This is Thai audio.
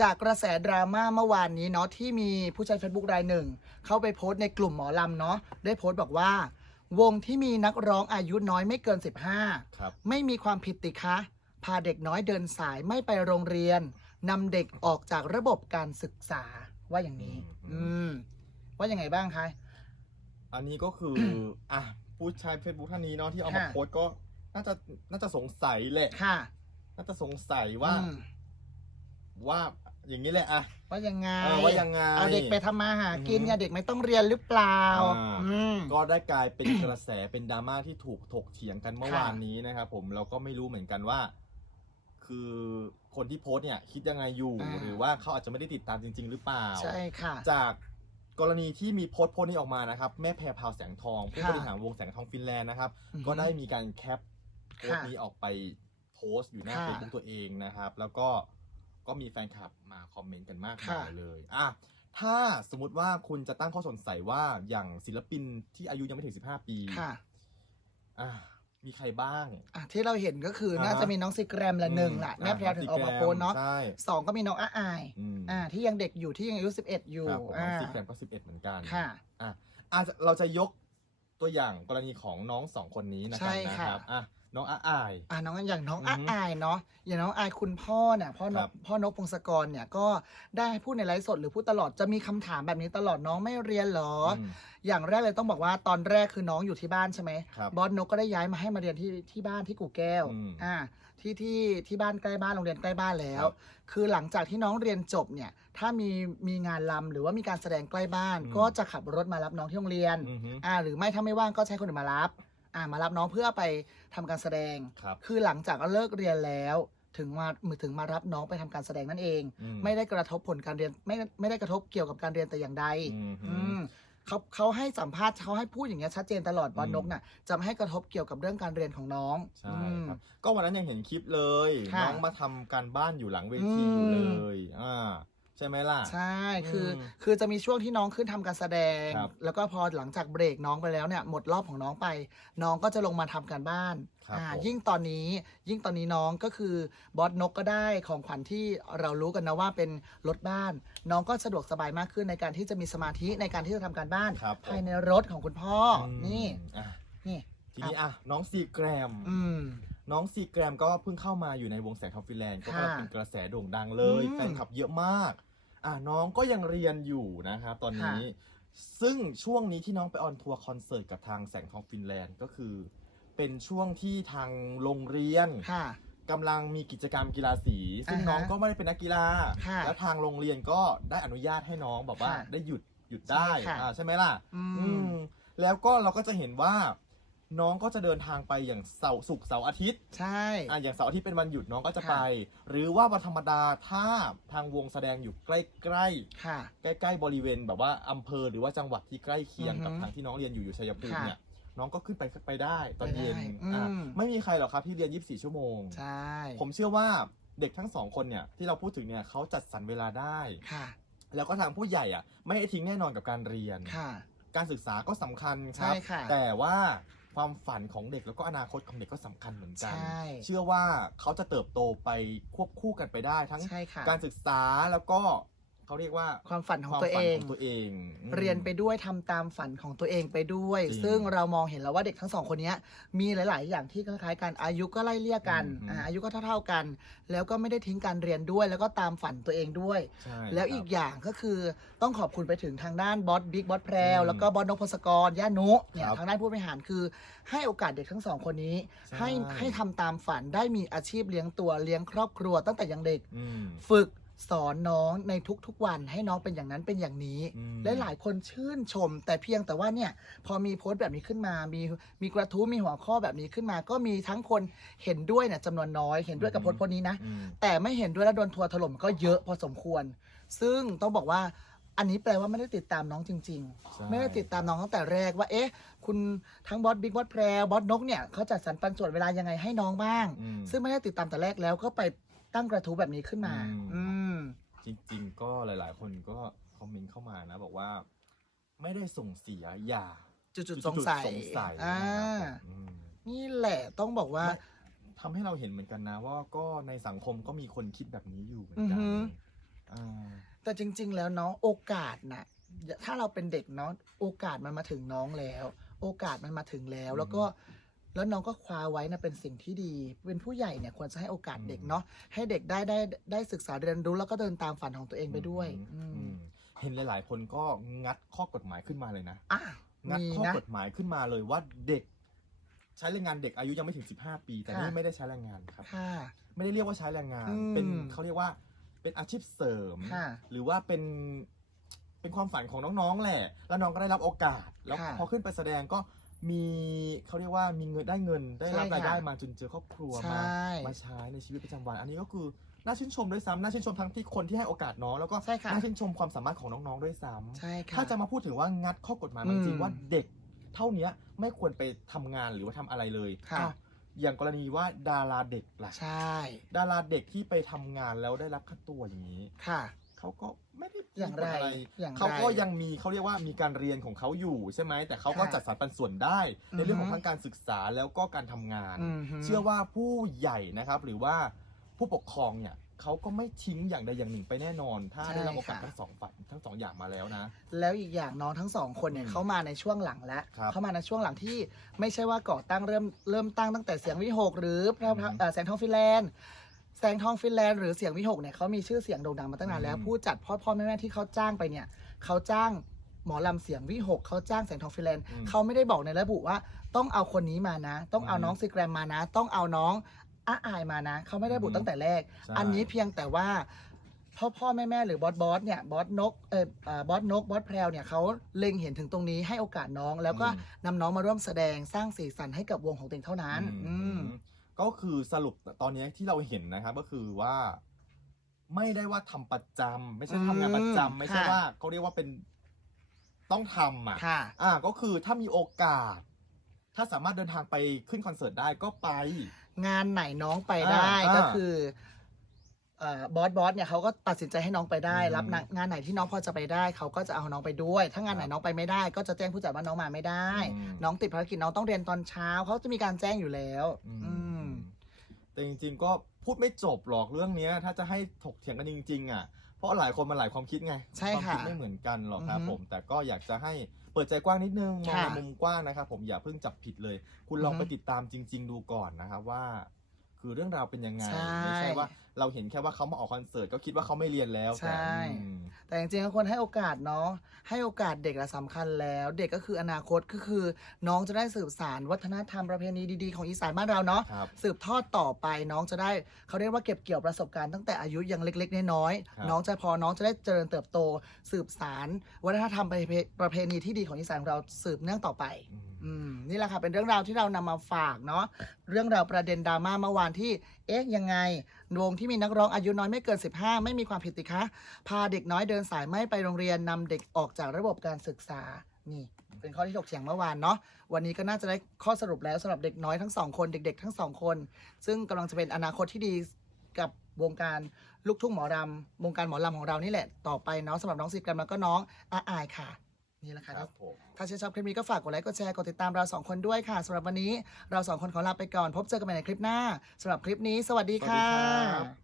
จากกระแสดราม่าเมื่อวานนี้เนาะที่มีผู้ใช้ Facebook รายหนึ่ง เข้าไปโพสต์ในกลุ่มหมอลำเนาะได้โพสต์บอกว่า วงที่มีนักร้องอายุน้อยไม่เกิน15ครับไม่มีความผิดติคะพาเด็กน้อยเดินสายไม่ไปโรงเรียนนำเด็กออกจากระบบการศึกษาว่าอย่างนี้ อืม อืม ว่ายังไงบ้างคะ อันนี้ก็คือ อะผู้ใช้ Facebook ท่านนี้เนาะที่เอามาค่ะ โพสต์ก็น่าจะน่าจะสงสัยแหละ ค่ะน่าจะสงสัยว่าอืมว่า อย่างนี้แหละอะว่ายังไง เออว่ายังไง เอาเด็กไปทำมาหากินอืมเนี่ยเด็กไม่ต้องเรียนหรือเปล่า อ่าอืม ก็ได้กลายเป็นกระแส เป็นดราม่าที่ถูกถกเถียงกันเมื่อค่ะ วานนี้นะครับผมเราก็ไม่รู้เหมือนกันว่า คือคนที่โพสต์เนี่ย คิดยังไงอยู่อ่าหรือว่าเขาอาจจะไม่ได้ติดตามจริง ๆ หรือเปล่า ใช่ค่ะ จากกรณีที่มีโพสต์โพสต์นี้ออกมานะครับ แม่แพรพราวแสงทองผู้ค่ะ บริหารวงแสงทองฟินแลนด์นะครับ อือฮึ ก็ได้มีการแคปโพสต์ค่ะนี้ออกไปโพสต์อยู่หน้าค่ะ เฟซบุ๊กตัวเองนะครับ แล้วก็ ก็มีแฟนคลับมาคอมเมนต์กันมากค่ะมายเลยอะถ้าสมมติว่าคุณจะตั้งข้อสงสัยว่าอย่างศิลปินที่อายุยังไม่ถึง 15 ปีค่ะอะมีใครบ้าง อะที่เราเห็นก็คืออ่าฮะน่า จะมีน้องซิแกรมละหนึ่งแหละอืแม่แพรวถึงออกมาโพสต์เนาะใช่สองก็มีน้องอ้าอายอืมอ่าที่ยังเด็กอยู่ที่ยังอายุสิบเอ็ดอยู่ครับผมอ่าซีแกรมก็ 11 เหมือนกัน ค่ะ อะอาจจะเราจะยกตัวอย่างกรณีของน้องสองคนนี้นะคใช่รับนะค่ะครับอะ น้องอาอาย อ่าน้องอย่างน้องอือ้าอฮึอายเนาะอย่างน้องอายคุณพ่อเนี่ยพ่อนครักบพ่อนกพงศกรเนี่ยก็ได้พูดในไลฟ์สดหรือพูดตลอดจะมีคำถามแบบนี้ตลอดน้องไม่เรียนเหรออมอย่างแรกเลยต้องบอกว่าตอนแรกคือน้องอยู่ที่บ้านใช่ไหมครับบอสนกก็ได้ย้ายมาให้มาเรียนที่ที่บ้านที่กู่แก้วอืมอ่าที่ที่ที่บ้านใกล้บ้านโรงเรียนใกล้บ้านแล้ว ครับคือหลังจากที่น้องเรียนจบเนี่ยถ้ามีมีงานลำหรือว่ามีการแสดงใกล้บ้าน อืม ก็จะขับรถมารับน้องที่โรงเรียน อือฮึ อ่าหรือไม่ถ้าไม่ว่างก็ใช้คนอื่นมารับ อ่ามารับน้องเพื่อไปทำการแสดง ครับคือหลังจากเลิกเรียนแล้วถึงมาถึงมารับน้องไปทำการแสดงนั่นเอง อืม ไม่ได้กระทบผลการเรียนไม่ไม่ได้กระทบเกี่ยวกับการเรียนแต่อย่างใด อืมฮึ อืมเขาเขาให้สัมภาษณ์เขาให้พูดอย่างเงี้ยชัดเจนตลอดบอลอืม นกน่ะจะไม่ให้กระทบเกี่ยวกับเรื่องการเรียนของน้อง ใช่อืมครับ ก็วันนั้นยังเห็นคลิปเลย ค่ะน้องมาทำการบ้านอยู่หลังเวทีอยู่อืเลมยอ่า ใช่ไหมล่ะ ใช่ คืออมคือจะมีช่วงที่น้องขึ้นทำการแสดง ครับแล้วก็พอหลังจากเบรกน้องไปแล้วเนี่ย หมดรอบของน้องไป น้องก็จะลงมาทำการบ้าน ครับอ่า ผม ยิ่งตอนนี้ ยิ่งตอนนี้น้องก็คือบอสนกก็ได้ของขวัญที่เรารู้กันนะว่าเป็นรถบ้าน น้องก็สะดวกสบายมากขึ้นในการที่จะมีสมาธิในการที่จะทำการบ้าน ครับผมภายในรถของคุณพ่ออมนี่อะนี่ ทีนี้อะน้องซีแกรม อืม น้องซีแกรมก็เพิ่งเข้ามาอยู่ในวงแสงทองฟินแลนด์ก็ค่ะเป็นกระแสโด่งดังเลยอืม แฟนคลับเยอะมากอะน้องก็ยังเรียนอยู่นะครับตอนนี้ค่ะซึ่งช่วงนี้ที่น้องไปออนทัวร์คอนเสิร์ตกับทางแสงทองฟินแลนด์ก็คือ เป็นช่วงที่ทางโรงเรียน ค่ะ กำลังมีกิจกรรมกีฬาสี ซึ่งอ่าฮะน้องก็ไม่ได้เป็นนักกีฬา ค่ะแล้วทางโรงเรียนก็ได้อนุญาตให้น้องแบบว่าค่ะได้หยุดหยุดได้ใช่ค่ะอ่าใช่ไหมล่ะอืม อืมแล้วก็เราก็จะเห็นว่า น้องก็จะเดินทางไปอย่างเสาร์ศุกร์เสาร์อาทิตย์ใช่ อะอย่างเสาร์อาทิตย์เป็นวันหยุดน้องก็จะค่ะไป หรือว่าวันธรรมดาถ้าทางวงแสดงอยู่ใกล้ๆค่ะ ใกล้ ๆ บริเวณแบบว่าอำเภอหรือว่าจังหวัดที่ใกล้เคียงกับอือฮึทางที่น้องเรียนอยู่อยู่ชัยภูมิค่ะเนี่ยน้องก็ขึ้นไปไปได้ตอนเย็นไปได้อะอืม ไม่มีใครหรอกครับที่เรียน 24 ชั่วโมง ใช่ผมเชื่อว่าเด็กทั้งสองคนเนี่ยที่เราพูดถึงเนี่ยเขาจัดสรรเวลาได้ ค่ะแล้วก็ทางผู้ใหญ่อะไม่ให้ทิ้งแน่นอนกับการเรียน ค่ะ การศึกษาก็สำคัญครับใช่ค่ะแต่ว่า ความฝันของเด็กแล้วก็อนาคตของเด็กก็สำคัญเหมือนกันใช่เชื่อว่าเขาจะเติบโตไปควบคู่กันไปได้ทั้งใช่ค่ะ การศึกษาแล้วก็ เขาเรียกว่าความฝันของความตัวฝัเอนงของตัวเองอืม เรียนไปด้วยทำตามฝันของตัวเองไปด้วย จริงซึ่งเรามองเห็นแล้วว่าเด็กทั้งสองคนเนี้ย มีหลาย ๆ อย่างที่คล้ายๆกันอายุก็ไล่เลี่ยกันอืม อ่าอายุก็เท่า ๆกัน แล้วก็ไม่ได้ทิ้งการเรียนด้วย แล้วก็ตามฝันตัวเองด้วย ใช่แล้วอีกครับ อย่างก็คือต้องขอบคุณไปถึงทางด้านบอสบิ๊กบอสแพรวอืมแล้วก็บอสนพพงศกรย่านุเนี่ยครับทางด้านผู้บริหารคือ ให้โอกาสเด็กทั้งสองคนนี้ ใช่ ให้ให้ทำตามฝันได้มีอาชีพเลี้ยงตัวเลี้ยงครอบครัวตั้งแต่ยังเด็ก อืม ฝึก สอนน้องในทุกๆวันให้น้องเป็นอย่างนั้นเป็นอย่างนี้ อืม และหลายคนชื่นชม แต่เพียงแต่ว่าเนี่ยพอมีโพสต์แบบนี้ขึ้นมา มีมีกระทู้มีหัวข้อแบบนี้ขึ้นมา ก็มีทั้งคนเห็นด้วยเนี่ยจำนวนน้อยเห็นด้วยกับโพสต์โพสต์นี้นะ อืม แต่ไม่เห็นด้วยและโดนทัวร์ถล่มก็เยอะพอสมควร ซึ่งต้องบอกว่าอันนี้แปลว่าไม่ได้ติดตามน้องจริง ใช่ ๆ ไม่ได้ติดตามน้องตั้งแต่แรกว่าเอ๊ะ คุณทั้งบอสบิ๊กบอสแพรบอสนกเนี่ยเขาจัดสรรปันส่วนเวลายังไงให้น้องบ้าง อืม ซึ่งไม่ได้ติดตามแต่แรกแล้วก็ไปตั้งกระทู้แบบนี้ขึ้นมา อืม อืม จริง ๆ ก็หลาย ๆ คนก็คอมเมนต์เข้ามานะ บอกว่า ไม่ได้ส่งเสียอย่าจุดๆสงสัยสงสัยอ่านะครับผมอืม นี่แหละต้องบอกว่าไม่ทำให้เราเห็นเหมือนกันนะว่าก็ในสังคมก็มีคนคิดแบบนี้อยู่เหมือนอือกันฮึ อ่แต่จริง ๆ แล้วเนาะโอกาสนะถ้าเราเป็นเด็กเนาะโอกาสมันมาถึงน้องแล้ว โอกาสมันมาถึงแล้ว แล้วก็ แล้วน้องก็คว้าไว้นะเป็นสิ่งที่ดี เป็นผู้ใหญ่เนี่ยควรจะให้โอกาสเด็กเนาะให้เด็กได้ได้ได้ศึกษาเรียนรู้แล้วก็เดินตามฝันของตัวเองไปด้วยอือืมมอืมเห็นหลาย ๆ คนก็งัดข้อกฎหมายขึ้นมาเลยนะ อะงัดมีข้อนะ กฎหมายขึ้นมาเลยว่าเด็ก ใช้แรงงานเด็กอายุยังไม่ถึง 15 ปี แต่ค่ะนี่ไม่ได้ใช้แรงงานครับ ค่ะ ไม่ได้เรียกว่าใช้แรงงาน อืมเป็นเขาเรียกว่าเป็นอาชีพเสริม ค่ะหรือว่าเป็นเป็นความฝันของน้องๆแหละ แล้วน้องก็ได้รับโอกาส แล้วค่ะพอขึ้นไปแสดงก็ มีเขาเรียกว่ามีเงินได้เงินได้รับใช่ค่ะรายได้มาจนเจอครอบครัวใชมา่มาใช้ในชีวิตประจำวัน อันนี้ก็คือน่าชื่นชมด้วยซ้ำน่าชื่นชมทั้งที่คนที่ให้โอกาสน้องแล้วก็ใช่ค่ะ น่าชื่นชมความสามารถของน้องๆด้วยซ้ำ ใช่ค่ะ ถ้าจะมาพูดถึงว่างัดข้อกฎหมายมันอืมจริงว่าเด็กเท่าเนี้ยไม่ควรไปทำงานหรือว่าทำอะไรเลยค่ะอ้าวอย่างกรณีว่าดาราเด็กล่ะ ใช่ดาราเด็กที่ไปทำงานแล้วได้รับค่าตัวอย่างนี้ ค่ะ เขาก็ไม่ได้ อย่างไรมีกฎะอย่างไรเขาก็ยังมีเขาเรียกว่ามีการเรียนของเขาอยู่ใช่ไหมแต่เขาก็ค่ะจัดสรรปันส่วนได้ ในอือฮึเรื่องของทั้งการศึกษาแล้วก็การทำงานอืมฮึเชื่อว่าผู้ใหญ่นะครับ หรือว่าผู้ปกครองเนี่ยเขาก็ไม่ทิ้งอย่างใดอย่างหนึ่งไปแน่นอน ถ้าได้รับโอกาสทั้งสองฝ่ายทั้งสองอย่างมาแล้วนะ แล้วอีกอย่างน้องทั้งสองคนเนี่ยอืมเขามาในช่วงหลังแล้วครับเขามาในช่วงหลังที่ไม่ใช่ว่าก่อตั้งเริ่มเริ่มตั้งตั้งแต่เสียงวิหกหรือพระพระอืมเอ่อแสงทองฟินแลนด์ แสงทองฟินแลนด์หรือเสียงวิหกเนี่ยเขามีชื่อเสียงโด่งดังมาตั้งนานแล้วอืมผู้จัดพ่อพ่อแม่แม่ที่เขาจ้างไปเนี่ยเขาจ้างหมอลำเสียงวิหกเขาจ้างแสงทองฟินแลนด์อืมเขาไม่ได้บอกในระบุว่าต้องเอาคนนี้มานะ ต้องเอาอืมน้องซิแกรมมานะ ต้องเอาน้องอาอายมานะเขาไม่ได้ระบุอืมตั้งแต่แรกใช่อันนี้เพียงแต่ว่าพ่อพ่อแม่แม่หรือบอสบอสเนี่ยบอสนกเอออ่าบอสนกบอสแพรวเนี่ยเขาเล็งเห็นถึงตรงนี้ให้โอกาสน้อง แล้วก็อืมนำน้องมาร่วมแสดงสร้างสีสันให้กับวงของตัวเองเท่านั้น อืม ก็คือสรุปตอนนี้ที่เราเห็นนะครับก็คือว่า ไม่ได้ว่าทำประจำไม่ใช่ทำงานประจำอืมไม่ใช่ค่ะว่าเขาเรียกว่าเป็นต้องทำอะค่ะอ่าก็คือถ้ามีโอกาส ถ้าสามารถเดินทางไปขึ้นคอนเสิร์ตได้ก็ไป งานไหนน้องไปได้อ่าก็คือเอ่อบอสบอสเนี่ยเขาก็ตัดสินใจให้น้องไปได้อืมรับงานงานไหนที่น้องพอจะไปได้เขาก็จะเอาน้องไปด้วย ถ้างานไหนครับน้องไปไม่ได้ ก็จะแจ้งผู้จัดว่าน้องมาไม่ได้อืมน้องติดภารกิจน้องต้องเรียนตอนเช้าเขาจะมีการแจ้งอยู่แล้ว อืมอืม แต่จริง ๆ ก็พูดไม่จบหรอกเรื่องเนี้ย ถ้าจะให้ถกเถียงกันจริงๆอะเพราะหลายคนมันหลายความคิดไงใช่ความค่ะคิดไม่เหมือนกันหรอกครับอือฮึผม แต่ก็อยากจะให้เปิดใจกว้างนิดนึงมองค่ะในมุมกว้างนะครับผมอย่าเพิ่งจับผิดเลย คุณลองอือฮึ ไปติดตามจริง ๆ ดูก่อนนะครับว่า คือเรื่องราวเป็นยังไง ใช่ ไม่ใช่ว่าเราเห็นแค่ว่าเขามาออกคอนเสิร์ตก็คิดว่าเขาไม่เรียนแล้วใช่แต่อืม แต่จริงๆก็ควรให้โอกาสเนาะ ให้โอกาสเด็กละสำคัญแล้ว เด็กก็คืออนาคตก็คือ น้องจะได้สืบสารวัฒนธรรมประเพณีดีๆของอีสานบ้านเราเนาะ ครับสืบทอดต่อไปน้องจะได้เขาเรียกว่าเก็บเกี่ยวประสบการณ์ตั้งแต่อายุยังเล็กๆน้อยครับ ๆน้องจะพอน้องจะได้เจริญเติบโต สืบสารวัฒนธรรมประเพประเพณีที่ดีของอีสานของเราสืบเนื่องต่อไป อืม อืมนี่แหละค่ะเป็นเรื่องราวที่เรานำมาฝากเนาะเรื่องราวประเด็นดราม่าเมื่อวานที่ เอ๊ะยังไงวงที่มีนักร้องอายุน้อยไม่เกิน 15 ไม่มีความผิดติคะ พาเด็กน้อยเดินสายไม่ไปโรงเรียนนำเด็กออกจากระบบการศึกษานี่ เป็นข้อที่ถกเถียงเมื่อวานเนาะวันนี้ก็น่าจะได้ข้อสรุปแล้วสำหรับเด็กน้อยทั้งสองคนเด็ก ๆ ทั้งสองคน ซึ่งกำลังจะเป็นอนาคตที่ดีกับวงการลูกทุ่งหมอรำวงการหมอรำของเรานี่แหละต่อไปเนาะสำหรับน้องสิกรัมแล้วก็น้องอาอายค่ะ นี่แหละค่ะครับผม ถ้าชื่นชอบคลิปนี้ก็ฝากกดไลค์กดแชร์กดติดตามเราสองคนด้วยค่ะสำหรับวันนี้เราสองคนขอลาไปก่อนพบเจอกันใหม่ในคลิปหน้าสำหรับคลิปนี้ สวัสดีสวัสค่ดีครัะบ